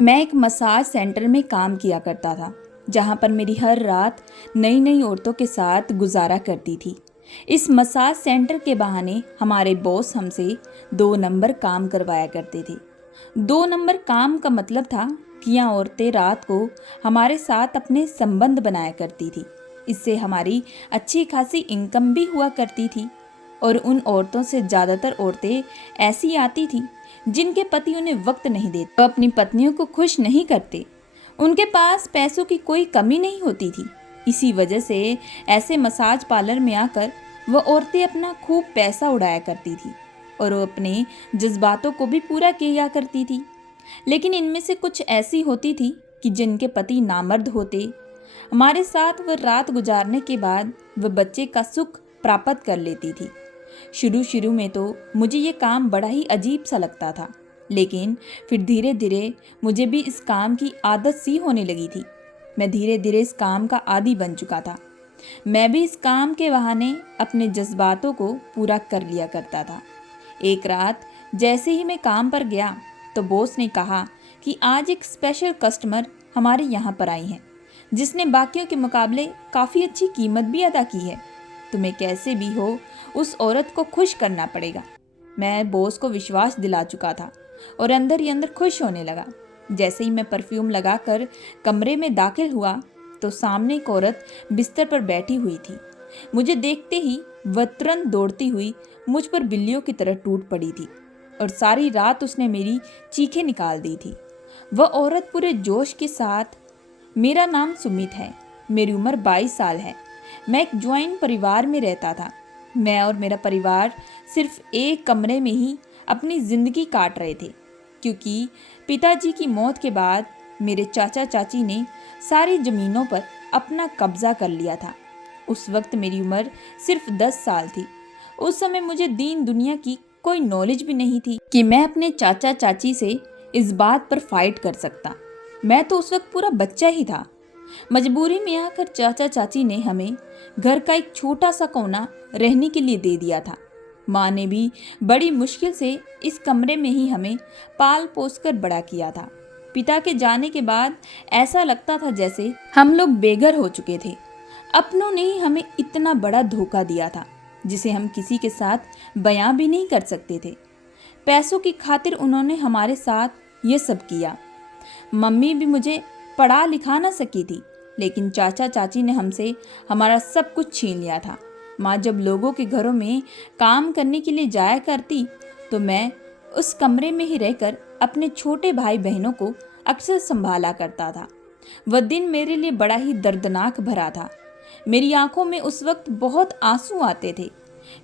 मैं एक massage centre में काम किया करता था, जहाँ पर मेरी हर रात नई नई औरतों के साथ गुजारा करती थी। इस मसाज सेंटर के बहाने हमारे बॉस हमसे 2 नंबर काम करवाया करते थे। 2 नंबर काम का मतलब था कि यहाँ औरतें रात को हमारे साथ अपने संबंध बनाया करती थी। इससे हमारी अच्छी खासी इनकम भी हुआ करती थी। और उन औरतों से ज़्यादातर औरतें ऐसी आती थीं जिनके पति उन्हें वक्त नहीं देते, वो अपनी पत्नियों को खुश नहीं करते, उनके पास पैसों की कोई कमी नहीं होती थी। इसी वजह से ऐसे मसाज पार्लर में आकर वो औरतें अपना खूब पैसा उड़ाया करती थी और वो अपने जज्बातों को भी पूरा किया करती थी। लेकिन इनमें से कुछ ऐसी होती थी कि जिनके पति नामर्द होते, हमारे साथ वह रात गुजारने के बाद वह बच्चे का सुख प्राप्त कर लेती थी। शुरू शुरू में तो मुझे ये काम बड़ा ही अजीब सा लगता था, लेकिन फिर धीरे धीरे मुझे भी इस काम की आदत सी होने लगी थी। मैं धीरे धीरे इस काम का आदी बन चुका था। मैं भी इस काम के बहाने अपने जज्बातों को पूरा कर लिया करता था। एक रात जैसे ही मैं काम पर गया तो बॉस ने कहा कि आज एक स्पेशल कस्टमर हमारे यहाँ पर आई है, जिसने बाकियों के मुकाबले काफ़ी अच्छी कीमत भी अदा की है। तुम्हें कैसे भी हो उस औरत को खुश करना पड़ेगा। मैं बॉस को विश्वास दिला चुका था और अंदर ही अंदर खुश होने लगा। जैसे ही मैं परफ्यूम लगाकर कमरे में दाखिल हुआ तो सामने एक औरत बिस्तर पर बैठी हुई थी। मुझे देखते ही वह तुरंत दौड़ती हुई मुझ पर बिल्लियों की तरह टूट पड़ी थी और सारी रात उसने मेरी चीखें निकाल दी थी। वह औरत पूरे जोश के साथ, मेरा नाम सुमित है, मेरी उम्र 22 साल है, मैं एक ज्वाइंट परिवार में रहता था। मैं और मेरा परिवार सिर्फ एक कमरे में ही अपनी ज़िंदगी काट रहे थे, क्योंकि पिताजी की मौत के बाद मेरे चाचा चाची ने सारी ज़मीनों पर अपना कब्ज़ा कर लिया था। उस वक्त मेरी उम्र सिर्फ 10 साल थी। उस समय मुझे दीन दुनिया की कोई नॉलेज भी नहीं थी कि मैं अपने चाचा चाची से इस बात पर फाइट कर सकता। मैं तो उस वक्त पूरा बच्चा ही था। मजबूरी में आकर चाचा चाची ने हमें घर का एक छोटा सा कोना रहने के लिए दे दिया था। माँ ने भी बड़ी मुश्किल से इस कमरे में ही हमें पाल पोस कर बड़ा किया था। पिता के जाने के बाद ऐसा लगता था जैसे हम लोग बेघर हो चुके थे। अपनों ने ही हमें इतना बड़ा धोखा दिया था जिसे हम किसी के साथ बयां भी नहीं कर सकते थे। पैसों की खातिर उन्होंने हमारे साथ ये सब किया। मम्मी भी मुझे पढ़ा लिखा ना सकी थी, लेकिन चाचा चाची ने हमसे हमारा सब कुछ छीन लिया था। माँ जब लोगों के घरों में काम करने के लिए जाया करती तो मैं उस कमरे में ही रहकर अपने छोटे भाई बहनों को अक्सर संभाला करता था। वह दिन मेरे लिए बड़ा ही दर्दनाक भरा था। मेरी आंखों में उस वक्त बहुत आंसू आते थे।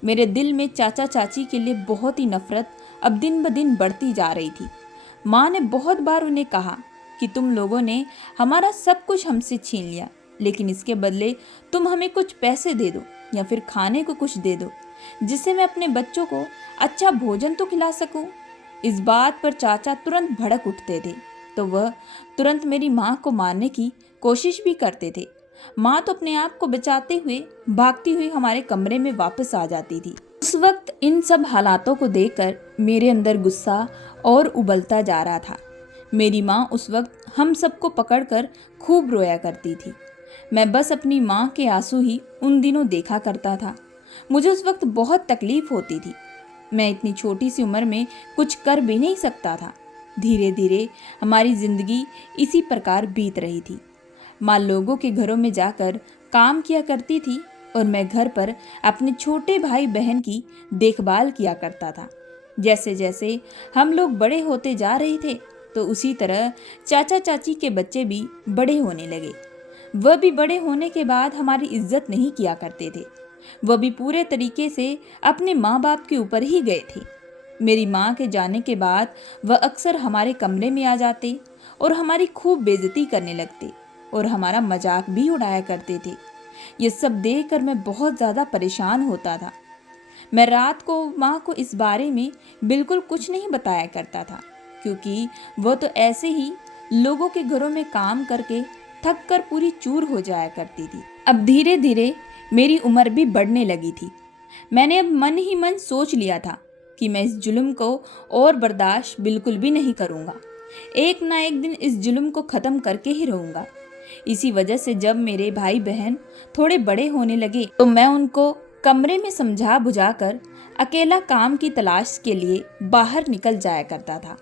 मेरे दिल में चाचा चाची के लिए बहुत ही नफरत अब दिन ब दिन बढ़ती जा रही थी। माँ ने बहुत बार उन्हें कहा कि तुम लोगों ने हमारा सब कुछ हमसे छीन लिया, लेकिन इसके बदले तुम हमें कुछ पैसे दे दो या फिर खाने को कुछ दे दो, जिससे मैं अपने बच्चों को अच्छा भोजन तो खिला सकूं। इस बात पर चाचा तुरंत भड़क उठते थे, तो वह तुरंत मेरी माँ को मारने की कोशिश भी करते थे। माँ तो अपने आप को बचाते हुए भागती हुई हमारे कमरे में वापस आ जाती थी। उस वक्त इन सब हालातों को देखकर मेरे अंदर गुस्सा और उबलता जा रहा था। मेरी माँ उस वक्त हम सबको पकड़कर खूब रोया करती थी। मैं बस अपनी माँ के आंसू ही उन दिनों देखा करता था। मुझे उस वक्त बहुत तकलीफ होती थी। मैं इतनी छोटी सी उम्र में कुछ कर भी नहीं सकता था। धीरे धीरे हमारी जिंदगी इसी प्रकार बीत रही थी। माँ लोगों के घरों में जाकर काम किया करती थी और मैं घर पर अपने छोटे भाई बहन की देखभाल किया करता था। जैसे जैसे हम लोग बड़े होते जा रहे थे तो उसी तरह चाचा चाची के बच्चे भी बड़े होने लगे। वह भी बड़े होने के बाद हमारी इज्जत नहीं किया करते थे। वह भी पूरे तरीके से अपने माँ बाप के ऊपर ही गए थे। मेरी माँ के जाने के बाद वह अक्सर हमारे कमरे में आ जाते और हमारी खूब बेइज्जती करने लगते और हमारा मजाक भी उड़ाया करते थे। ये सब देखकर मैं बहुत ज़्यादा परेशान होता था। मैं रात को माँ को इस बारे में बिल्कुल कुछ नहीं बताया करता था, क्योंकि वह तो ऐसे ही लोगों के घरों में काम करके थक कर पूरी चूर हो जाया करती थी। अब धीरे धीरे मेरी उम्र भी बढ़ने लगी थी। मैंने अब मन ही मन सोच लिया था कि मैं इस जुल्म को और बर्दाश्त बिल्कुल भी नहीं करूँगा। एक ना एक दिन इस जुल्म को ख़त्म करके ही रहूँगा। इसी वजह से जब मेरे भाई बहन थोड़े बड़े होने लगे तो मैं उनको कमरे में समझा बुझाकर अकेला काम की तलाश के लिए बाहर निकल जाया करता था।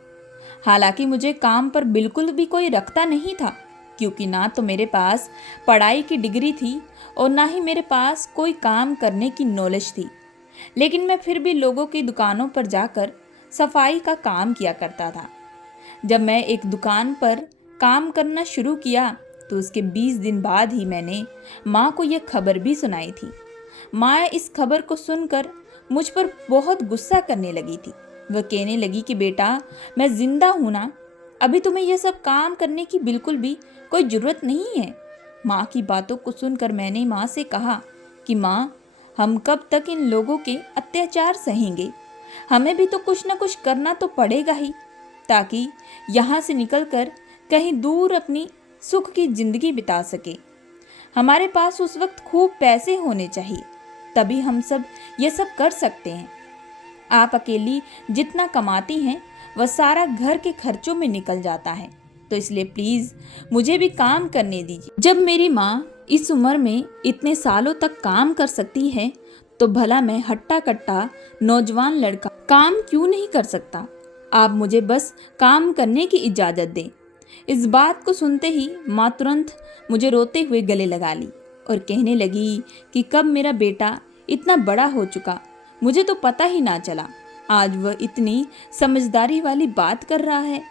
हालांकि मुझे काम पर बिल्कुल भी कोई रखता नहीं था, क्योंकि ना तो मेरे पास पढ़ाई की डिग्री थी और ना ही मेरे पास कोई काम करने की नॉलेज थी। लेकिन मैं फिर भी लोगों की दुकानों पर जाकर सफाई का काम किया करता था। जब मैं एक दुकान पर काम करना शुरू किया तो उसके 20 दिन बाद ही मैंने माँ को यह खबर भी सुनाई थी। माँ इस खबर को सुनकर मुझ पर बहुत गुस्सा करने लगी थी। वह कहने लगी कि बेटा, मैं जिंदा हूं ना, अभी तुम्हें यह सब काम करने की बिल्कुल भी कोई ज़रूरत नहीं है। माँ की बातों को सुनकर मैंने माँ से कहा कि माँ, हम कब तक इन लोगों के अत्याचार सहेंगे? हमें भी तो कुछ न कुछ करना तो पड़ेगा ही, ताकि यहाँ से निकलकर कहीं दूर अपनी सुख की जिंदगी बिता सके। हमारे पास उस वक्त खूब पैसे होने चाहिए, तभी हम सब ये सब कर सकते हैं। आप अकेली जितना कमाती हैं वह सारा घर के खर्चों में निकल जाता है, तो इसलिए प्लीज़ मुझे भी काम करने दीजिए। जब मेरी माँ इस उम्र में इतने सालों तक काम कर सकती है तो भला मैं हट्टा कट्टा नौजवान लड़का काम क्यों नहीं कर सकता? आप मुझे बस काम करने की इजाज़त दें। इस बात को सुनते ही माँ तुरंत मुझे रोते हुए गले लगा ली और कहने लगी कि कब मेरा बेटा इतना बड़ा हो चुका, मुझे तो पता ही ना चला। आज वह इतनी समझदारी वाली बात कर रहा है।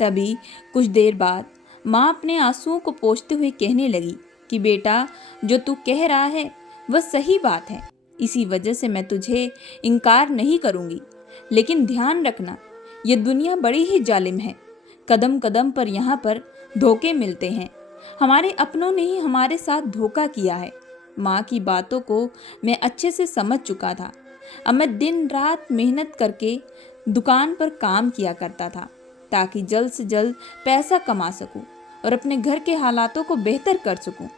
तभी कुछ देर बाद माँ अपने आंसुओं को पोंछते हुए कहने लगी कि बेटा, जो तू कह रहा है वह सही बात है। इसी वजह से मैं तुझे इनकार नहीं करूँगी। लेकिन ध्यान रखना, ये दुनिया बड़ी ही जालिम है। कदम कदम पर यहाँ पर धोखे मिलते हैं। हमारे अपनों ने ही हमारे साथ धोखा किया है। माँ की बातों को मैं अच्छे से समझ चुका था। अब मैं दिन रात मेहनत करके दुकान पर काम किया करता था, ताकि जल्द से जल्द पैसा कमा सकूं और अपने घर के हालातों को बेहतर कर सकूं।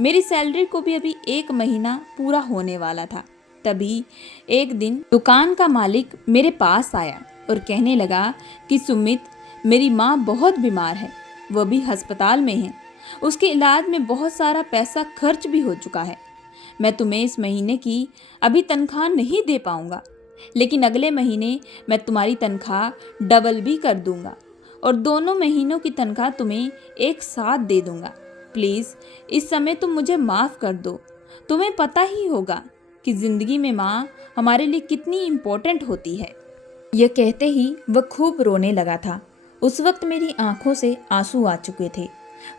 मेरी सैलरी को भी अभी 1 महीना पूरा होने वाला था। तभी एक दिन दुकान का मालिक मेरे पास आया और कहने लगा कि सुमित, मेरी माँ बहुत बीमार है, वह भी अस्पताल में है। उसके इलाज में बहुत सारा पैसा खर्च भी हो चुका है। मैं तुम्हें इस महीने की अभी तनख्वाह नहीं दे पाऊंगा, लेकिन अगले महीने मैं तुम्हारी तनख्वाह डबल भी कर दूंगा और दोनों महीनों की तनख्वाह तुम्हें एक साथ दे दूंगा। प्लीज़ इस समय तुम मुझे माफ़ कर दो। तुम्हें पता ही होगा कि ज़िंदगी में माँ हमारे लिए कितनी इम्पोर्टेंट होती है। यह कहते ही वह खूब रोने लगा था। उस वक्त मेरी आंखों से आंसू आ चुके थे।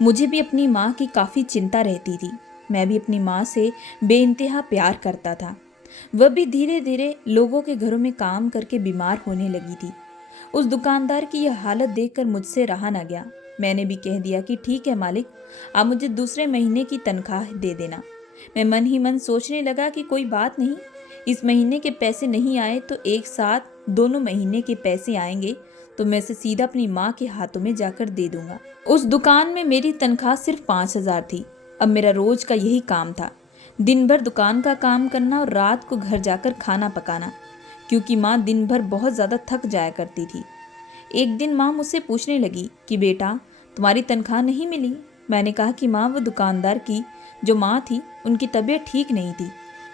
मुझे भी अपनी माँ की काफ़ी चिंता रहती थी। मैं भी अपनी माँ से बेइंतहा प्यार करता था। वह भी धीरे धीरे लोगों के घरों में काम करके बीमार होने लगी थी। उस दुकानदार की यह हालत देखकर मुझसे रहा न गया। मैंने भी कह दिया कि ठीक है मालिक, आप मुझे दूसरे महीने की तनख्वाह दे देना। मैं मन ही मन सोचने लगा कि कोई बात नहीं, इस महीने के पैसे नहीं आए तो एक साथ दोनों महीने के पैसे आएंगे तो मैं इसे सीधा अपनी माँ के हाथों में जाकर दे दूंगा। उस दुकान में मेरी तनख्वाह सिर्फ 5,000 थी। अब मेरा रोज का यही काम था, दिन भर दुकान का काम करना और रात को घर जाकर खाना पकाना, क्योंकि माँ दिन भर बहुत ज़्यादा थक जाया करती थी। एक दिन माँ मुझसे पूछने लगी कि बेटा, तुम्हारी तनख्वाह नहीं मिली? मैंने कहा कि माँ, वो दुकानदार की जो माँ थी उनकी तबीयत ठीक नहीं थी,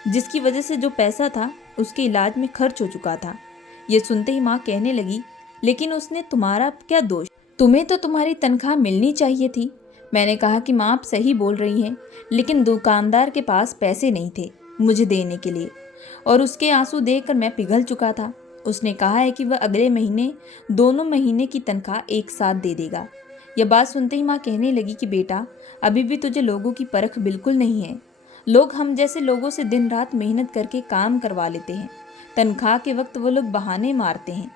जिसकी वजह से जो पैसा था उसके इलाज में खर्च हो चुका था। ये सुनते ही माँ कहने लगी, लेकिन उसने तुम्हारा क्या दोष? तुम्हें तो तुम्हारी तनख्वाह मिलनी चाहिए थी। मैंने कहा कि माँ, आप सही बोल रही हैं, लेकिन दुकानदार के पास पैसे नहीं थे मुझे देने के लिए, और उसके आंसू देखकर मैं पिघल चुका था। उसने कहा है कि वह अगले महीने दोनों महीने की तनख्वाह एक साथ दे देगा। यह बात सुनते ही माँ कहने लगी कि बेटा, अभी भी तुझे लोगों की परख बिल्कुल नहीं है। लोग हम जैसे लोगों से दिन रात मेहनत करके काम करवा लेते हैं। तनख्वाह के वक्त वो लोग बहाने मारते हैं।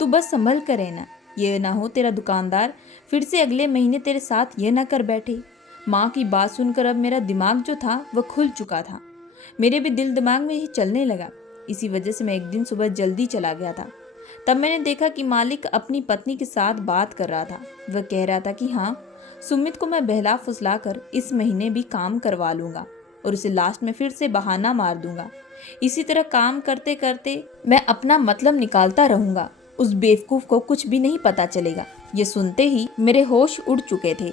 तू बस संभल कर रहना, ये ना हो तेरा दुकानदार फिर से अगले महीने तेरे साथ ये ना कर बैठे। माँ की बात सुनकर अब मेरा दिमाग जो था वह खुल चुका था। मेरे भी दिल दिमाग में ही चलने लगा। इसी वजह से मैं एक दिन सुबह जल्दी चला गया था। तब मैंने देखा कि मालिक अपनी पत्नी के साथ बात कर रहा था। वह कह रहा था कि हाँ, सुमित को मैं बहला फुसला कर इस महीने भी काम करवा लूँगा और उसे लास्ट में फिर से बहाना मार दूंगा। इसी तरह काम करते करते मैं अपना मतलब निकालता रहूँगा उस बेवकूफ़ को कुछ भी नहीं पता चलेगा। ये सुनते ही मेरे होश उड़ चुके थे।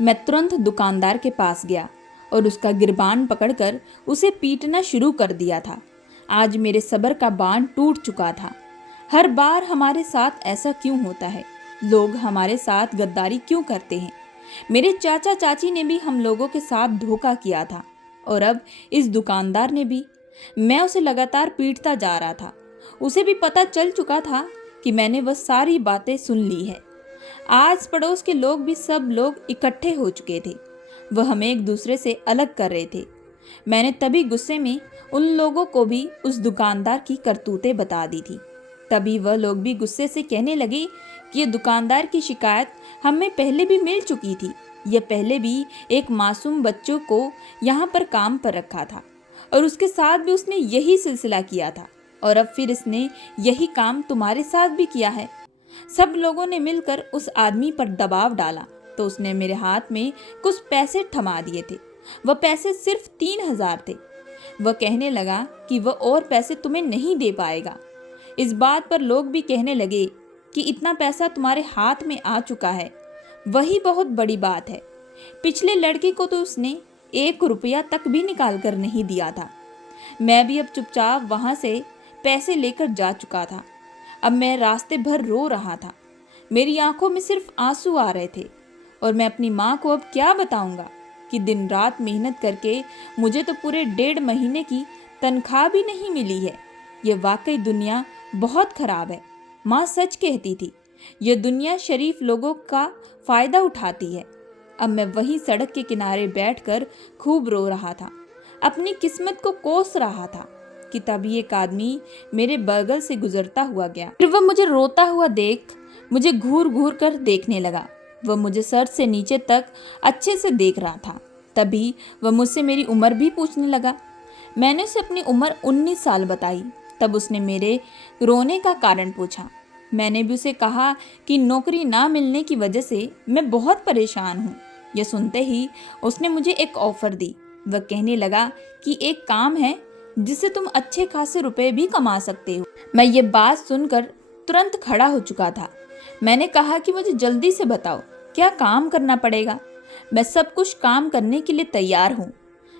मैं तुरंत दुकानदार के पास गया और उसका गिरबान पकड़कर उसे पीटना शुरू कर दिया था। आज मेरे सब्र का बांध टूट चुका था। हर बार हमारे साथ ऐसा क्यों होता है? लोग हमारे साथ गद्दारी क्यों करते हैं? मेरे चाचा चाची ने भी हम लोगों के साथ धोखा किया था और अब इस दुकानदार ने भी। मैं उसे लगातार पीटता जा रहा था। उसे भी पता चल चुका था कि मैंने वह सारी बातें सुन ली है। आस पड़ोस के लोग भी सब लोग इकट्ठे हो चुके थे। वह हमें एक दूसरे से अलग कर रहे थे। मैंने तभी गुस्से में उन लोगों को भी उस दुकानदार की करतूतें बता दी थी। तभी वह लोग भी गुस्से से कहने लगे कि ये दुकानदार की शिकायत हमें पहले भी मिल चुकी थी। यह पहले भी एक मासूम बच्चों को यहाँ पर काम पर रखा था और उसके साथ भी उसने यही सिलसिला किया था और अब फिर इसने यही काम तुम्हारे साथ भी किया है। सब लोगों ने मिलकर उस आदमी पर दबाव डाला तो उसने मेरे हाथ में कुछ पैसे थमा दिए थे। वह पैसे सिर्फ 3,000 थे। वह कहने लगा कि वह और पैसे तुम्हें नहीं दे पाएगा। इस बात पर लोग भी कहने लगे कि इतना पैसा तुम्हारे हाथ में आ चुका है, वही बहुत बड़ी बात है। पिछले लड़के को तो उसने 1 रुपया तक भी निकाल कर नहीं दिया था। मैं भी अब चुपचाप वहाँ से पैसे लेकर जा चुका था। अब मैं रास्ते भर रो रहा था। मेरी आंखों में सिर्फ आंसू आ रहे थे और मैं अपनी माँ को अब क्या बताऊंगा कि दिन रात मेहनत करके मुझे तो पूरे 1.5 महीने की तनख्वाह भी नहीं मिली है। ये वाकई दुनिया बहुत खराब है। माँ सच कहती थी, ये दुनिया शरीफ लोगों का फ़ायदा उठाती है। अब मैं वहीं सड़क के किनारे बैठकर खूब रो रहा था, अपनी किस्मत को कोस रहा था कि तभी एक आदमी मेरे बगल से गुजरता हुआ गया। फिर वह मुझे रोता हुआ देख मुझे घूर घूर कर देखने लगा। वह मुझे सर से नीचे तक अच्छे से देख रहा था। तभी वह मुझसे मेरी उम्र भी पूछने लगा। मैंने उसे अपनी उम्र 19 साल बताई। तब उसने मेरे रोने का कारण पूछा। मैंने भी उसे कहा कि नौकरी ना मिलने की वजह से मैं बहुत परेशान हूँ। यह सुनते ही उसने मुझे एक ऑफ़र दी। वह कहने लगा कि एक काम है जिससे तुम अच्छे खासे रुपए भी कमा सकते हो। मैं ये बात सुनकर तुरंत खड़ा हो चुका था। मैंने कहा कि मुझे जल्दी से बताओ क्या काम करना पड़ेगा। मैं सब कुछ काम करने के लिए तैयार हूँ,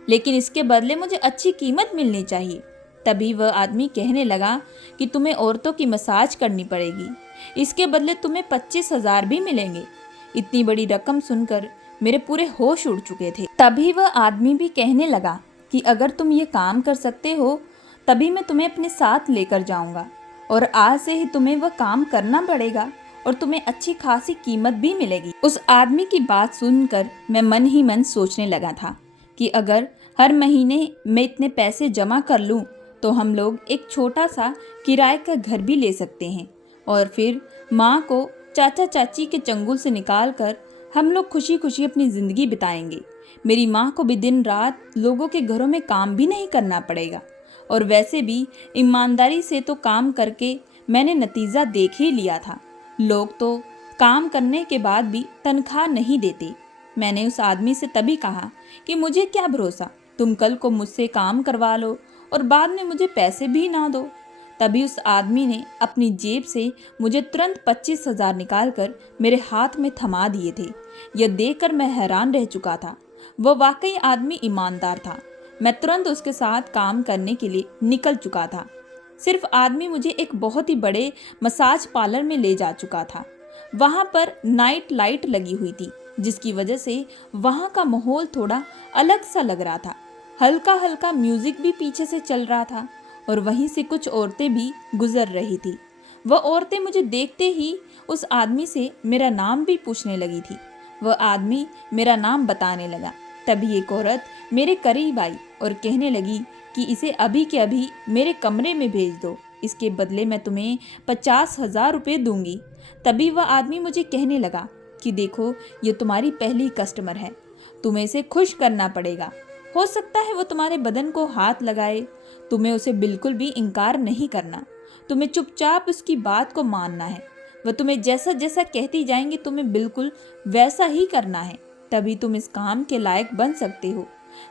लेकिन इसके बदले मुझे अच्छी कीमत मिलनी चाहिए। तभी वह आदमी कहने लगा कि तुम्हें औरतों की मसाज करनी पड़ेगी, इसके बदले तुम्हें 25,000 भी मिलेंगे। इतनी बड़ी रकम सुनकर मेरे पूरे होश उड़ चुके थे। तभी वह आदमी भी कहने लगा कि अगर तुम ये काम कर सकते हो तभी मैं तुम्हें अपने साथ लेकर जाऊंगा और आज से ही तुम्हें वह काम करना पड़ेगा और तुम्हें अच्छी खासी कीमत भी मिलेगी। उस आदमी की बात सुनकर मैं मन ही मन सोचने लगा था कि अगर हर महीने मैं इतने पैसे जमा कर लूं तो हम लोग एक छोटा सा किराए का घर भी ले सकते हैं और फिर माँ को चाचा चाची के चंगुल से निकाल कर हम लोग खुशी खुशी अपनी ज़िंदगी बिताएंगे। मेरी माँ को भी दिन रात लोगों के घरों में काम भी नहीं करना पड़ेगा और वैसे भी ईमानदारी से तो काम करके मैंने नतीजा देख ही लिया था। लोग तो काम करने के बाद भी तनख्वाह नहीं देते। मैंने उस आदमी से तभी कहा कि मुझे क्या भरोसा, तुम कल को मुझसे काम करवा लो और बाद में मुझे पैसे भी ना दो। तभी उस आदमी ने अपनी जेब से मुझे तुरंत 25,000 निकाल कर मेरे हाथ में थमा दिए थे। यह देखकर मैं हैरान रह चुका था। वह वाकई आदमी ईमानदार था। मैं तुरंत उसके साथ काम करने के लिए निकल चुका था। सिर्फ आदमी मुझे एक बहुत ही बड़े मसाज पार्लर में ले जा चुका था। वहाँ पर नाइट लाइट लगी हुई थी, जिसकी वजह से वहाँ का माहौल थोड़ा अलग सा लग रहा था। हल्का हल्का म्यूजिक भी पीछे से चल रहा था और वहीं से कुछ औरतें भी गुजर रही थी। वह औरतें मुझे देखते ही उस आदमी से मेरा नाम भी पूछने लगी थी। वह आदमी मेरा नाम बताने लगा। तभी एक औरत मेरे करीब आई और कहने लगी कि इसे अभी के अभी मेरे कमरे में भेज दो, इसके बदले मैं तुम्हें 50,000 रुपये दूंगी। तभी वह आदमी मुझे कहने लगा कि देखो, ये तुम्हारी पहली कस्टमर है, तुम्हें इसे खुश करना पड़ेगा। हो सकता है वो तुम्हारे बदन को हाथ लगाए, तुम्हें उसे बिल्कुल भी इनकार नहीं करना। तुम्हें चुपचाप उसकी बात को मानना है। वह तुम्हें जैसा जैसा कहती जाएंगी तुम्हें बिल्कुल वैसा ही करना है, तभी तुम इस काम के लायक बन सकते हो।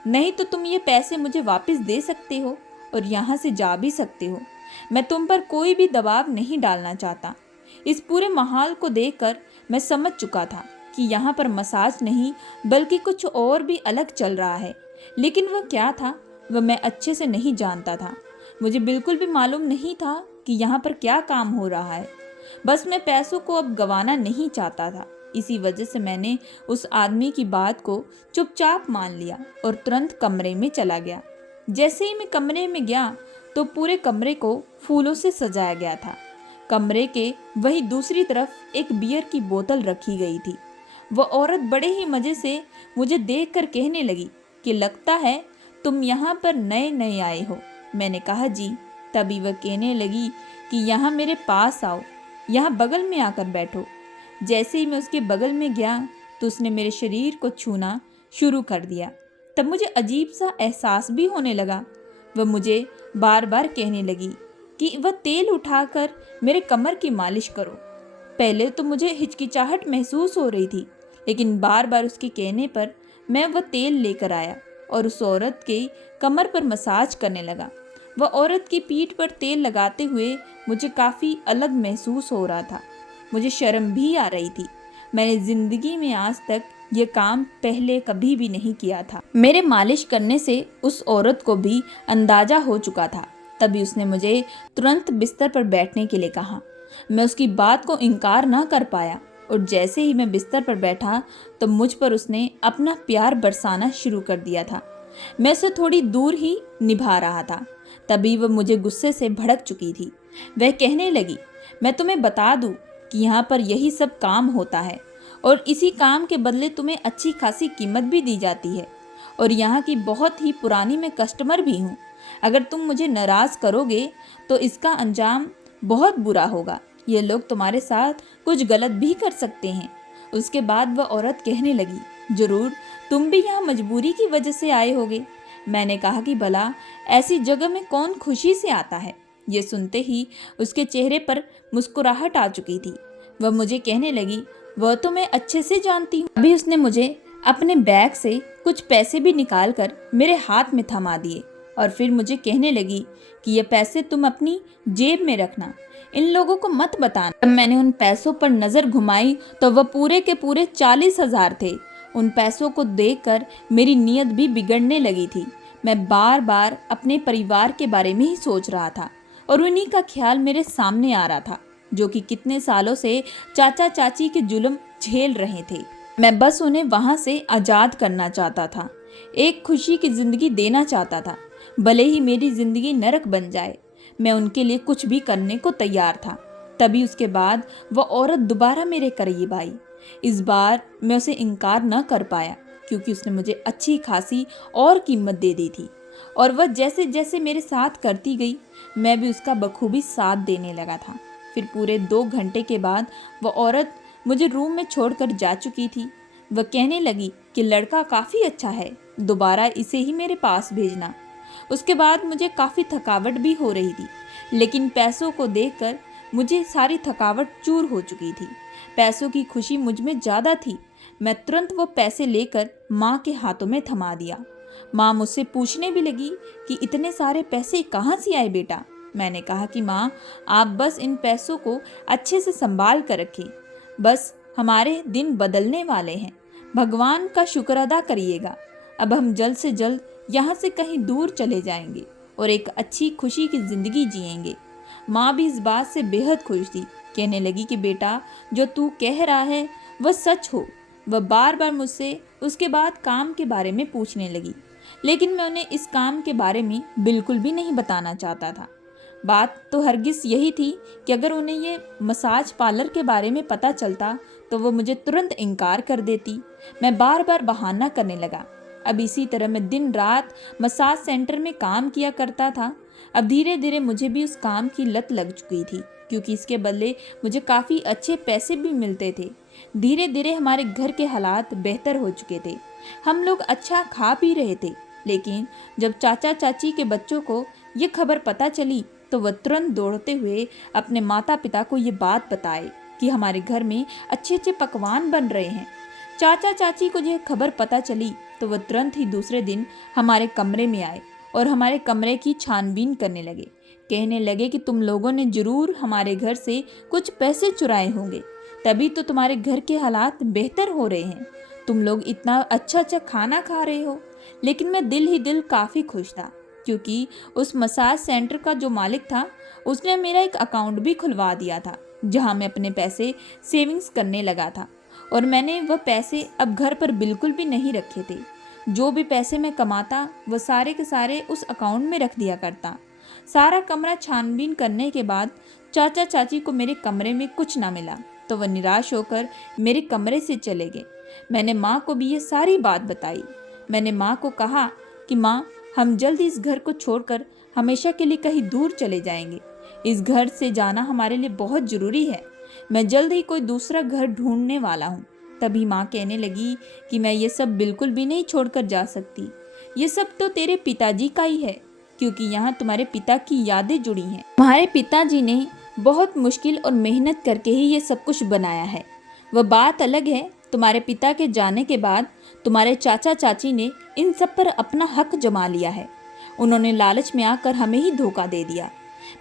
नहीं तो तुम ये पैसे मुझे वापस दे सकते हो और यहाँ से जा भी सकते हो। मैं तुम पर कोई भी दबाव नहीं डालना चाहता। इस पूरे माहौल को देखकर मैं समझ चुका था कि यहाँ पर मसाज नहीं बल्कि कुछ और भी अलग चल रहा है। लेकिन वह क्या था वह मैं अच्छे से नहीं जानता था। मुझे बिल्कुल भी मालूम नहीं था कि यहाँ पर क्या काम हो रहा है। बस मैं पैसों को अब गंवाना नहीं चाहता था। इसी वजह से मैंने उस आदमी की बात को चुपचाप मान लिया और तुरंत कमरे में चला गया। जैसे ही मैं कमरे में गया तो पूरे कमरे को फूलों से सजाया गया था। कमरे के वही दूसरी तरफ एक बियर की बोतल रखी गई थी। वह औरत बड़े ही मज़े से मुझे देखकर कहने लगी कि लगता है तुम यहाँ पर नए नए आए हो। मैंने कहा जी। तभी वह कहने लगी कि यहाँ मेरे पास आओ, यहाँ बगल में आकर बैठो। जैसे ही मैं उसके बगल में गया तो उसने मेरे शरीर को छूना शुरू कर दिया। तब मुझे अजीब सा एहसास भी होने लगा। वह मुझे बार बार कहने लगी कि वह तेल उठाकर मेरे कमर की मालिश करो। पहले तो मुझे हिचकिचाहट महसूस हो रही थी, लेकिन बार बार उसके कहने पर मैं वह तेल लेकर आया और उस औरत के कमर पर मसाज करने लगा। वह औरत की पीठ पर तेल लगाते हुए मुझे काफ़ी अलग महसूस हो रहा था। मुझे शर्म भी आ रही थी। मैंने ज़िंदगी में आज तक ये काम पहले कभी भी नहीं किया था। मेरे मालिश करने से उस औरत को भी अंदाज़ा हो चुका था। तभी उसने मुझे तुरंत बिस्तर पर बैठने के लिए कहा। मैं उसकी बात को इनकार ना कर पाया और जैसे ही मैं बिस्तर पर बैठा तो मुझ पर उसने अपना प्यार बरसाना शुरू कर दिया था। मैं उसे थोड़ी दूर ही निभा रहा था। तभी वह मुझे गुस्से से भड़क चुकी थी। वह कहने लगी, मैं तुम्हें बता दूं कि यहाँ पर यही सब काम होता है और इसी काम के बदले तुम्हें अच्छी खासी कीमत भी दी जाती है और यहाँ की बहुत ही पुरानी मैं कस्टमर भी हूँ। अगर तुम मुझे नाराज़ करोगे तो इसका अंजाम बहुत बुरा होगा। ये लोग तुम्हारे साथ कुछ गलत भी कर सकते हैं। उसके बाद वह औरत कहने लगी, ज़रूर तुम भी यहाँ मजबूरी की वजह से आए होगे। मैंने कहा कि भला ऐसी जगह में कौन खुशी से आता है। ये सुनते ही उसके चेहरे पर मुस्कुराहट आ चुकी थी। वह मुझे कहने लगी, वह तो मैं अच्छे से जानती हूँ। अभी उसने मुझे अपने बैग से कुछ पैसे भी निकाल कर मेरे हाथ में थमा दिए और फिर मुझे कहने लगी कि ये पैसे तुम अपनी जेब में रखना, इन लोगों को मत बताना। जब मैंने उन पैसों पर नज़र घुमाई तो वह पूरे के पूरे 40,000 थे। उन पैसों को देखकर मेरी नीयत भी बिगड़ने लगी थी। मैं बार बार अपने परिवार के बारे में ही सोच रहा था और उन्हीं का ख्याल मेरे सामने आ रहा था, जो कि कितने सालों से चाचा चाची के जुल्म झेल रहे थे। मैं बस उन्हें वहाँ से आज़ाद करना चाहता था, एक खुशी की ज़िंदगी देना चाहता था। भले ही मेरी ज़िंदगी नरक बन जाए, मैं उनके लिए कुछ भी करने को तैयार था। तभी उसके बाद वह औरत दोबारा मेरे करीब आई। इस बार मैं उसे इनकार न कर पाया क्योंकि उसने मुझे अच्छी खासी और कीमत दे दी थी और वह जैसे जैसे मेरे साथ करती गई मैं भी उसका बखूबी साथ देने लगा था। फिर पूरे 2 घंटे के बाद वह औरत मुझे रूम में छोड़कर जा चुकी थी। वह कहने लगी कि लड़का काफ़ी अच्छा है, दोबारा इसे ही मेरे पास भेजना। उसके बाद मुझे काफ़ी थकावट भी हो रही थी, लेकिन पैसों को देखकर मुझे सारी थकावट चूर हो चुकी थी। पैसों की खुशी मुझ में ज़्यादा थी। मैं तुरंत वो पैसे लेकर माँ के हाथों में थमा दिया। माँ मुझसे पूछने भी लगी कि इतने सारे पैसे कहाँ से आए बेटा। मैंने कहा कि माँ, आप बस इन पैसों को अच्छे से संभाल कर रखें। बस हमारे दिन बदलने वाले हैं, भगवान का शुक्र अदा करिएगा। अब हम जल्द से जल्द यहाँ से कहीं दूर चले जाएंगे और एक अच्छी खुशी की ज़िंदगी जिएंगे। माँ भी इस बात से बेहद खुश थी। कहने लगी कि बेटा, जो तू कह रहा है वह सच हो। वह बार बार मुझसे उसके बाद काम के बारे में पूछने लगी, लेकिन मैं उन्हें इस काम के बारे में बिल्कुल भी नहीं बताना चाहता था। बात तो हरगिज़ यही थी कि अगर उन्हें ये मसाज पार्लर के बारे में पता चलता तो वो मुझे तुरंत इनकार कर देती। मैं बार बार बहाना करने लगा। अब इसी तरह मैं दिन रात मसाज सेंटर में काम किया करता था। अब धीरे धीरे मुझे भी उस काम की लत लग चुकी थी, क्योंकि इसके बदले मुझे काफ़ी अच्छे पैसे भी मिलते थे। धीरे धीरे हमारे घर के हालात बेहतर हो चुके थे। हम लोग अच्छा खा पी रहे थे। लेकिन जब चाचा चाची के बच्चों को ये खबर पता चली तो वह तुरंत दौड़ते हुए अपने माता पिता को ये बात बताए कि हमारे घर में अच्छे अच्छे पकवान बन रहे हैं। चाचा चाची को यह खबर पता चली तो वह तुरंत ही दूसरे दिन हमारे कमरे में आए और हमारे कमरे की छानबीन करने लगे कहने लगे कि तुम लोगों ने जरूर हमारे घर से कुछ पैसे चुराए होंगे, तभी तो तुम्हारे घर के हालात बेहतर हो रहे हैं। तुम लोग इतना अच्छा अच्छा खाना खा रहे हो। लेकिन मैं दिल ही दिल काफ़ी खुश था, क्योंकि उस मसाज सेंटर का जो मालिक था उसने मेरा एक अकाउंट भी खुलवा दिया था, जहां मैं अपने पैसे सेविंग्स करने लगा था। और मैंने वह पैसे अब घर पर बिल्कुल भी नहीं रखे थे। जो भी पैसे मैं कमाता वह सारे के सारे उस अकाउंट में रख दिया करता। सारा कमरा छानबीन करने के बाद चाचा चाची को मेरे कमरे में कुछ ना मिला, तो वह निराश होकर मेरे कमरे से चले गए। मैंने माँ को भी ये सारी बात बताई। मैंने माँ को कहा कि माँ, हम जल्द इस घर को छोड़कर हमेशा के लिए कहीं दूर चले जाएंगे। इस घर से जाना हमारे लिए बहुत ज़रूरी है। मैं जल्द ही कोई दूसरा घर ढूंढने वाला हूँ। तभी माँ कहने लगी कि मैं ये सब बिल्कुल भी नहीं छोड़कर जा सकती। ये सब तो तेरे पिताजी का ही है, क्योंकि यहाँ तुम्हारे पिता की यादें जुड़ी हैं। तुम्हारे पिताजी ने बहुत मुश्किल और मेहनत करके ही ये सब कुछ बनाया है। वह बात अलग है, तुम्हारे पिता के जाने के बाद तुम्हारे चाचा चाची ने इन सब पर अपना हक जमा लिया है। उन्होंने लालच में आकर हमें ही धोखा दे दिया।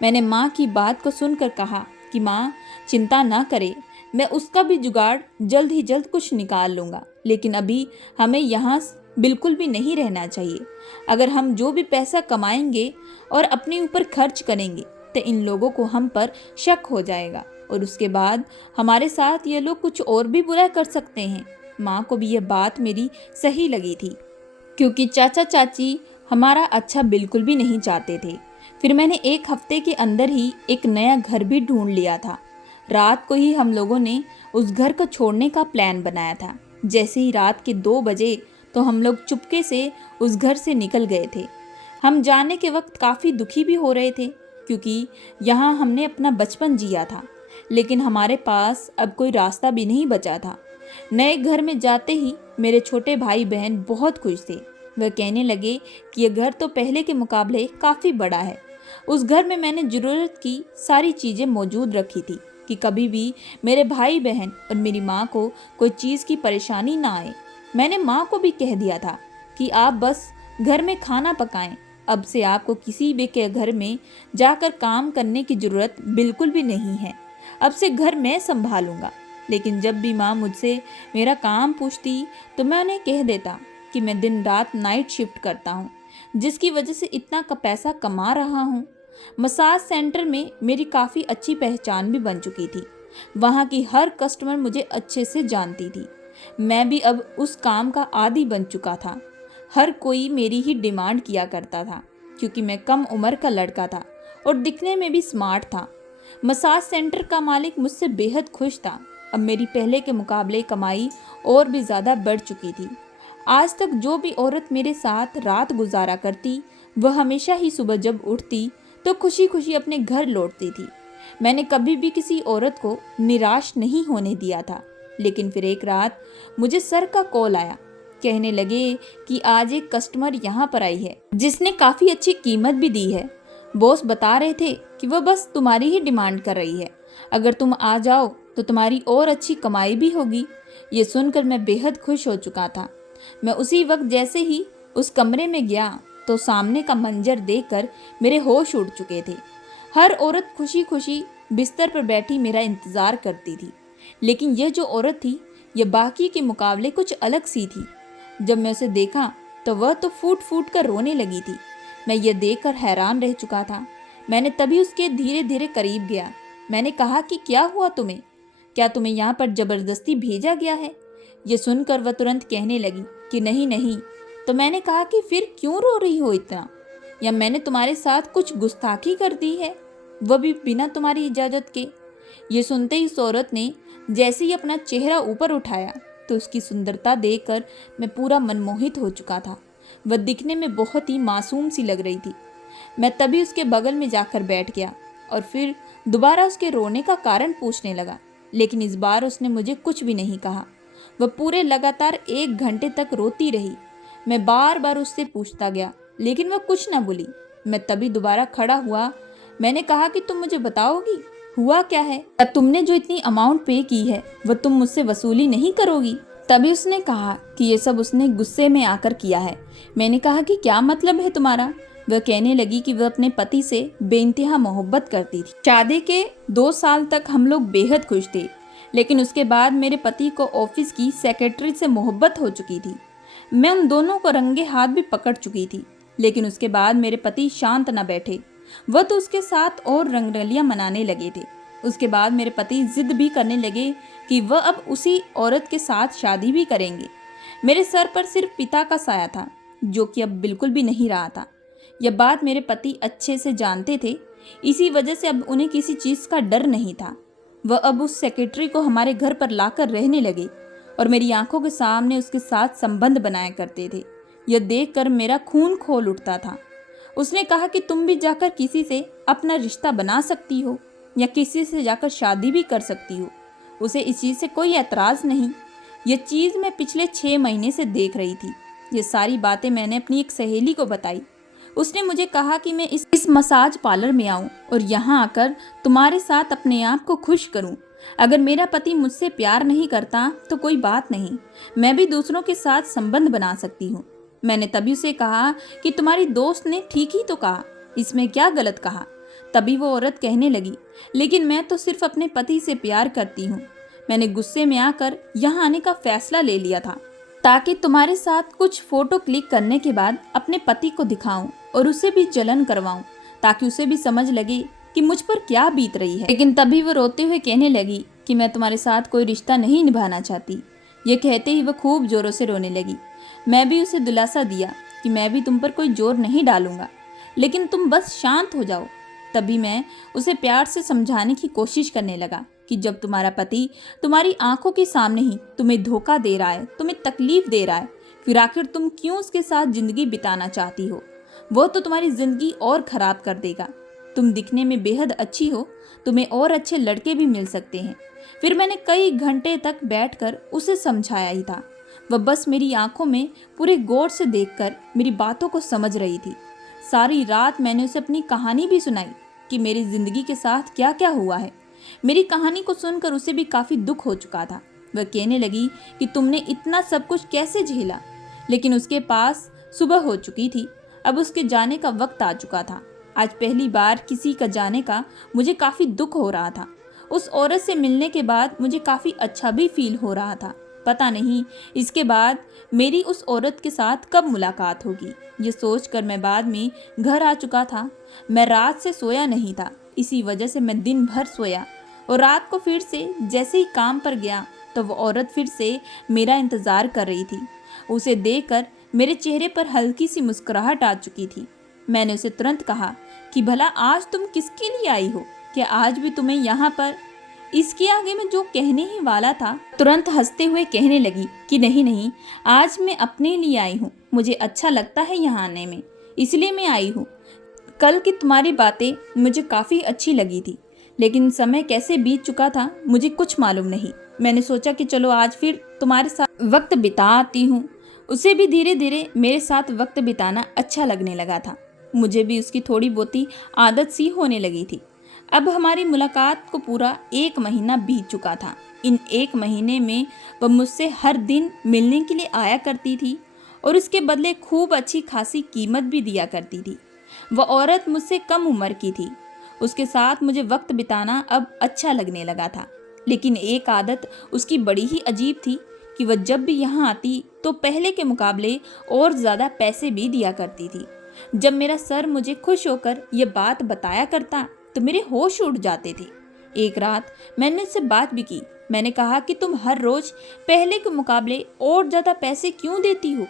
मैंने माँ की बात को सुनकर कहा कि माँ, चिंता ना करे, मैं उसका भी जुगाड़ जल्द ही जल्द कुछ निकाल लूँगा। लेकिन अभी हमें यहाँ बिल्कुल भी नहीं रहना चाहिए। अगर हम जो भी पैसा कमाएंगे और अपने ऊपर खर्च करेंगे तो इन लोगों को हम पर शक हो जाएगा, और उसके बाद हमारे साथ ये लोग कुछ और भी बुरा कर सकते हैं। माँ को भी यह बात मेरी सही लगी थी, क्योंकि चाचा चाची हमारा अच्छा बिल्कुल भी नहीं चाहते थे। फिर मैंने एक हफ्ते के अंदर ही एक नया घर भी ढूंढ लिया था। रात को ही हम लोगों ने उस घर को छोड़ने का प्लान बनाया था। जैसे ही रात के 2 बजे तो हम लोग चुपके से उस घर से निकल गए थे। हम जाने के वक्त काफ़ी दुखी भी हो रहे थे, क्योंकि यहाँ हमने अपना बचपन जिया था, लेकिन हमारे पास अब कोई रास्ता भी नहीं बचा था। नए घर में जाते ही मेरे छोटे भाई बहन बहुत खुश थे। वह कहने लगे कि यह घर तो पहले के मुकाबले काफ़ी बड़ा है। उस घर में मैंने ज़रूरत की सारी चीज़ें मौजूद रखी थी कि कभी भी मेरे भाई बहन और मेरी माँ को कोई चीज़ की परेशानी ना आए। मैंने माँ को भी कह दिया था कि आप बस घर में खाना पकाएं। अब से आपको किसी भी के घर में जाकर काम करने की ज़रूरत बिल्कुल भी नहीं है। अब से घर मैं संभालूंगा। लेकिन जब भी माँ मुझसे मेरा काम पूछती तो मैं उन्हें कह देता कि मैं दिन रात नाइट शिफ्ट करता हूँ, जिसकी वजह से इतना का पैसा कमा रहा हूँ। मसाज सेंटर में मेरी काफ़ी अच्छी पहचान भी बन चुकी थी। वहाँ की हर कस्टमर मुझे अच्छे से जानती थी। मैं भी अब उस काम का आदी बन चुका था। हर कोई मेरी ही डिमांड किया करता था, क्योंकि मैं कम उम्र का लड़का था और दिखने में भी स्मार्ट था। मसाज सेंटर का मालिक मुझसे बेहद खुश था। अब मेरी पहले के मुकाबले कमाई और भी ज़्यादा बढ़ चुकी थी। आज तक जो भी औरत मेरे साथ रात गुजारा करती, वह हमेशा ही सुबह जब उठती तो खुशी खुशी अपने घर लौटती थी। मैंने कभी भी किसी औरत को निराश नहीं होने दिया था। लेकिन फिर एक रात मुझे सर का कॉल आया। कहने लगे कि आज एक कस्टमर यहाँ पर आई है, जिसने काफ़ी अच्छी कीमत भी दी है। बॉस बता रहे थे कि वह बस तुम्हारी ही डिमांड कर रही है। अगर तुम आ जाओ तो तुम्हारी और अच्छी कमाई भी होगी। ये सुनकर मैं बेहद खुश हो चुका था। मैं उसी वक्त जैसे ही उस कमरे में गया तो सामने का मंजर देखकर मेरे होश उड़ चुके थे। हर औरत खुशी खुशी बिस्तर पर बैठी मेरा इंतज़ार करती थी, लेकिन यह जो औरत थी यह बाकी के मुकाबले कुछ अलग सी थी। जब मैं उसे देखा तो वह तो फूट फूट कर रोने लगी थी। मैं यह देखकर हैरान रह चुका था। मैंने तभी उसके धीरे धीरे करीब गया। मैंने कहा कि क्या हुआ तुम्हें? क्या तुम्हें यहाँ पर ज़बरदस्ती भेजा गया है? ये सुनकर वह तुरंत कहने लगी कि नहीं नहीं। तो मैंने कहा कि फिर क्यों रो रही हो इतना? या मैंने तुम्हारे साथ कुछ गुस्ताखी कर दी है, वह भी बिना तुम्हारी इजाज़त के? ये सुनते ही उस औरत ने जैसे ही अपना चेहरा ऊपर उठाया तो उसकी सुंदरता देखकर मैं पूरा मनमोहित हो चुका था। वह दिखने में बहुत ही मासूम सी लग रही थी। मैं तभी उसके बगल में जाकर बैठ गया और फिर दोबारा उसके रोने का कारण पूछने लगा, लेकिन इस बार उसने मुझे कुछ भी नहीं कहा। वह पूरे लगातार 1 घंटे तक रोती रही। मैं बार बार उससे पूछता गया, लेकिन वह कुछ न बोली। मैं तभी दोबारा खड़ा हुआ। मैंने कहा कि तुम मुझे बताओगी हुआ क्या है? क्या तुमने जो इतनी अमाउंट पे की है वह तुम मुझसे वसूली नहीं करोगी? तभी उसने कहा कि ये सब उसने गुस्से में आकर किया है। मैंने कहा कि क्या मतलब है तुम्हारा? वह कहने लगी कि वह अपने पति से बेइंतहा मोहब्बत करती थी। शादी के 2 साल तक हम लोग बेहद खुश थे, लेकिन उसके बाद मेरे पति को ऑफिस की सेक्रेटरी से मोहब्बत हो चुकी थी। मैं उन दोनों को रंगे हाथ भी पकड़ चुकी थी, लेकिन उसके बाद मेरे पति शांत न बैठे। वह तो उसके साथ और रंगरलियां मनाने लगे थे। उसके बाद मेरे पति जिद भी करने लगे कि वह अब उसी औरत के साथ शादी भी करेंगे। मेरे सर पर सिर्फ पिता का साया था, जो कि अब बिल्कुल भी नहीं रहा था। यह बात मेरे पति अच्छे से जानते थे, इसी वजह से अब उन्हें किसी चीज़ का डर नहीं था। वह अब उस सेक्रेटरी को हमारे घर पर लाकर रहने लगे और मेरी आंखों के सामने उसके साथ संबंध बनाया करते थे। यह देखकर मेरा खून खौल उठता था। उसने कहा कि तुम भी जाकर किसी से अपना रिश्ता बना सकती हो या किसी से जाकर शादी भी कर सकती हो। उसे इस चीज़ से कोई एतराज़ नहीं। यह चीज़ मैं पिछले 6 महीने से देख रही थी। ये सारी बातें मैंने अपनी एक सहेली को बताई। उसने मुझे कहा कि मैं इस मसाज पार्लर में आऊं और यहाँ आकर तुम्हारे साथ अपने आप को खुश करूं। अगर मेरा पति मुझसे प्यार नहीं करता तो कोई बात नहीं, मैं भी दूसरों के साथ संबंध बना सकती हूँ। मैंने तभी उसे कहा कि तुम्हारी दोस्त ने ठीक ही तो कहा, इसमें क्या गलत कहा। तभी वो औरत कहने लगी, लेकिन मैं तो सिर्फ अपने पति से प्यार करती हूँ। मैंने गुस्से में आकर यहाँ आने का फैसला ले लिया था ताकि तुम्हारे साथ कुछ फोटो क्लिक करने के बाद अपने पति को दिखाऊं और उसे भी जलन करवाऊं, ताकि उसे भी समझ लगे कि मुझ पर क्या बीत रही है। लेकिन तभी वो रोते हुए कहने लगी कि मैं तुम्हारे साथ कोई रिश्ता नहीं निभाना चाहती। ये कहते ही वह खूब जोरों से रोने लगी। मैं भी उसे दिलासा दिया कि मैं भी तुम पर कोई जोर नहीं डालूंगा, लेकिन तुम बस शांत हो जाओ। तभी मैं उसे प्यार से समझाने की कोशिश करने लगा कि जब तुम्हारा पति तुम्हारी आंखों के सामने ही तुम्हें धोखा दे रहा है, तुम्हें तकलीफ दे रहा है, फिर आखिर तुम क्यों उसके साथ जिंदगी बिताना चाहती हो? वो तो तुम्हारी जिंदगी और खराब कर देगा। तुम दिखने में बेहद अच्छी हो, तुम्हें और अच्छे लड़के भी मिल सकते हैं। फिर मैंने कई घंटे तक बैठकर उसे समझाया ही था। वह बस मेरी आंखों में पूरे गौर से देखकर मेरी बातों को समझ रही थी। सारी रात मैंने उसे अपनी कहानी भी सुनाई कि मेरी जिंदगी के साथ क्या क्या हुआ है। मेरी कहानी को सुनकर उसे भी काफ़ी दुख हो चुका था। वह कहने लगी कि तुमने इतना सब कुछ कैसे झेला। लेकिन उसके पास सुबह हो चुकी थी, अब उसके जाने का वक्त आ चुका था। आज पहली बार किसी का जाने का मुझे काफ़ी दुख हो रहा था। उस औरत से मिलने के बाद मुझे काफ़ी अच्छा भी फील हो रहा था। पता नहीं इसके बाद मेरी उस औरत के साथ कब मुलाकात होगी। ये सोचकर मैं बाद में घर आ चुका था। मैं रात से सोया नहीं था, इसी वजह से मैं दिन भर सोया और रात को फिर से जैसे ही काम पर गया तो वो औरत फिर से मेरा इंतज़ार कर रही थी। उसे देखकर मेरे चेहरे पर हल्की सी मुस्कुराहट आ चुकी थी। मैंने उसे तुरंत कहा कि भला आज तुम किसके लिए आई हो? क्या आज भी तुम्हें यहाँ पर? इसके आगे मैं जो कहने ही वाला था, तुरंत हंसते हुए कहने लगी कि नहीं नहीं, आज मैं अपने लिए आई हूँ। मुझे अच्छा लगता है यहाँ आने में, इसलिए मैं आई हूँ। कल की तुम्हारी बातें मुझे काफ़ी अच्छी लगी थी, लेकिन समय कैसे बीत चुका था मुझे कुछ मालूम नहीं। मैंने सोचा कि चलो आज फिर तुम्हारे साथ वक्त बिता आती हूँ। उसे भी धीरे धीरे मेरे साथ वक्त बिताना अच्छा लगने लगा था। मुझे भी उसकी थोड़ी बहुती आदत सी होने लगी थी। अब हमारी मुलाकात को पूरा 1 महीना बीत चुका था। इन 1 महीने में वह मुझसे हर दिन मिलने के लिए आया करती थी और उसके बदले खूब अच्छी खासी कीमत भी दिया करती थी। वह औरत मुझसे कम उम्र की थी। उसके साथ मुझे वक्त बिताना अब अच्छा लगने लगा था। लेकिन एक आदत उसकी बड़ी ही अजीब थी कि वह जब भी यहाँ आती तो पहले के मुकाबले और ज़्यादा पैसे भी दिया करती थी। जब मेरा सर मुझे खुश होकर यह बात बताया करता तो मेरे होश उड़ जाते थे। एक रात मैंने उससे बात भी की। मैंने कहा कि तुम हर रोज़ पहले के मुकाबले और ज़्यादा पैसे क्यों देती हो?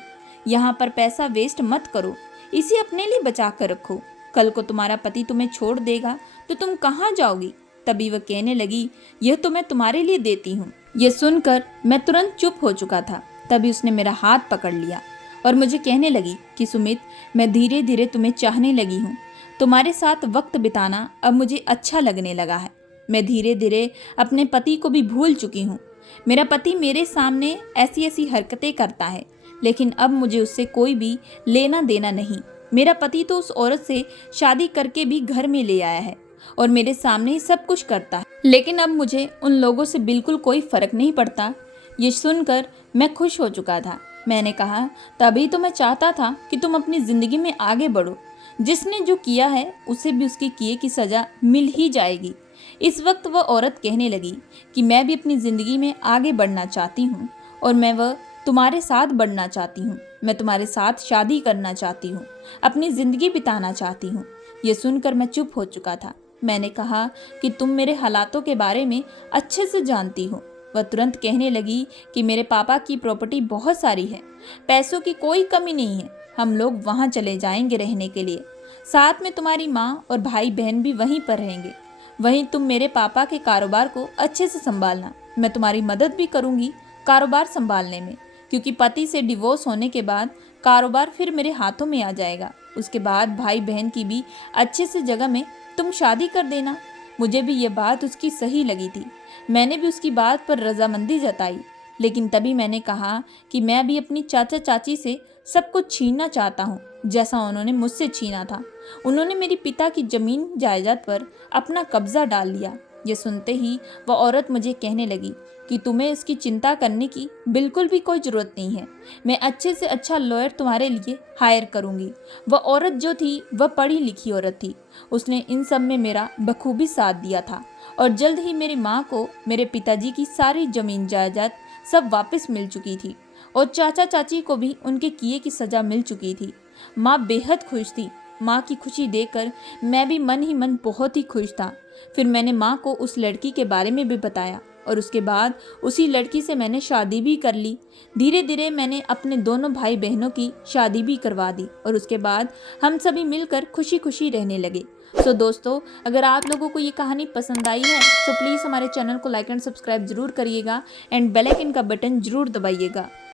यहाँ पर पैसा वेस्ट मत करो, इसे अपने लिए बचा कर रखो। कल को तुम्हारा पति तुम्हें छोड़ देगा तो तुम कहाँ जाओगी? तभी वह कहने लगी, यह तो मैं तुम्हारे लिए देती हूँ। यह सुनकर मैं तुरंत चुप हो चुका था। तभी उसने मेरा हाथ पकड़ लिया और मुझे कहने लगी कि सुमित, मैं धीरे धीरे तुम्हें चाहने लगी हूँ। तुम्हारे साथ वक्त बिताना अब मुझे अच्छा लगने लगा है। मैं धीरे धीरे अपने पति को भी भूल चुकी हूँ। मेरा पति मेरे सामने ऐसी ऐसी हरकतें करता है, लेकिन अब मुझे उससे कोई भी लेना देना नहीं। मेरा पति तो उस औरत से शादी करके भी घर में ले आया है और मेरे सामने ही सब कुछ करता है, लेकिन अब मुझे उन लोगों से बिल्कुल कोई फर्क नहीं पड़ता। ये सुनकर मैं खुश हो चुका था। मैंने कहा, तभी तो मैं चाहता था कि तुम अपनी ज़िंदगी में आगे बढ़ो। जिसने जो किया है उसे भी उसके किए की सज़ा मिल ही जाएगी। इस वक्त वह औरत कहने लगी कि मैं भी अपनी ज़िंदगी में आगे बढ़ना चाहती हूँ और मैं वह तुम्हारे साथ बढ़ना चाहती हूँ। मैं तुम्हारे साथ शादी करना चाहती हूँ, अपनी ज़िंदगी बिताना चाहती हूँ। ये सुनकर मैं चुप हो चुका था। मैंने कहा कि तुम मेरे हालातों के बारे में अच्छे से जानती हो। वह तुरंत कहने लगी कि मेरे पापा की प्रॉपर्टी बहुत सारी है, पैसों की कोई कमी नहीं है, हम लोग वहाँ चले जाएंगे रहने के लिए। साथ में तुम्हारी माँ और भाई बहन भी वहीं पर रहेंगे। वहीं तुम मेरे पापा के कारोबार को अच्छे से संभालना। मैं तुम्हारी मदद भी करूँगी कारोबार संभालने में, क्योंकि पति से डिवोर्स होने के बाद कारोबार फिर मेरे हाथों में आ जाएगा। उसके बाद भाई बहन की भी अच्छे से जगह में तुम शादी कर देना। मुझे भी ये बात उसकी सही लगी थी। मैंने भी उसकी बात पर रजामंदी जताई, लेकिन तभी मैंने कहा कि मैं भी अपनी चाचा चाची से सब कुछ छीनना चाहता हूँ, जैसा उन्होंने मुझसे छीना था। उन्होंने मेरे पिता की जमीन जायदाद पर अपना कब्जा डाल लिया। ये सुनते ही वह औरत मुझे कहने लगी कि तुम्हें इसकी चिंता करने की बिल्कुल भी कोई ज़रूरत नहीं है। मैं अच्छे से अच्छा लॉयर तुम्हारे लिए हायर करूँगी। वह औरत जो थी वह पढ़ी लिखी औरत थी। उसने इन सब में मेरा बखूबी साथ दिया था और जल्द ही मेरी माँ को मेरे पिताजी की सारी ज़मीन जायदाद सब वापस मिल चुकी थी और चाचा चाची को भी उनके किए की सज़ा मिल चुकी थी। माँ बेहद खुश थी। माँ की खुशी देखकर मैं भी मन ही मन बहुत ही खुश था। फिर मैंने माँ को उस लड़की के बारे में भी बताया और उसके बाद उसी लड़की से मैंने शादी भी कर ली। धीरे धीरे मैंने अपने दोनों भाई बहनों की शादी भी करवा दी और उसके बाद हम सभी मिलकर खुशी खुशी रहने लगे। दोस्तों, अगर आप लोगों को ये कहानी पसंद आई है तो प्लीज़ हमारे चैनल को लाइक एंड सब्सक्राइब जरूर करिएगा एंड बेल आइकन का बटन जरूर दबाइएगा।